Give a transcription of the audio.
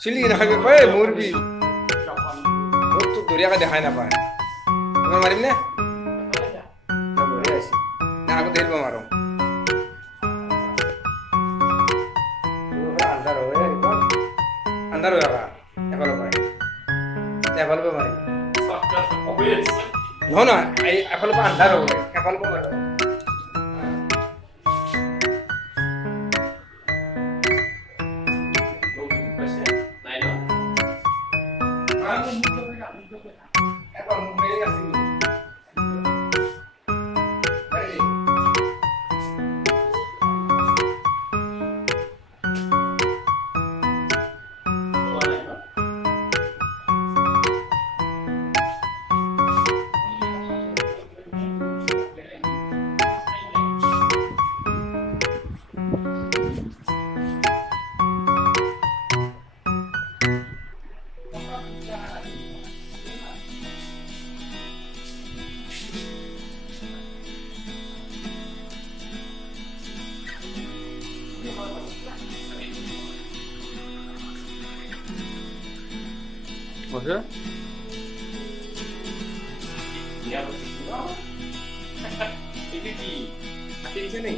চুলি নাখাবি পায় মরবি ও তো দরিয়াকে দেখায় না পায় তোমার মারিম না বলে আছি না আগত হেলব মারো আন্ধার হয়ে আন্ধার হয়ে গা এফালো পায় এফালো পা মারি no no এফালো পা আন্ধার হবে এফালো পা মারো বসে এটা কি আছে নেই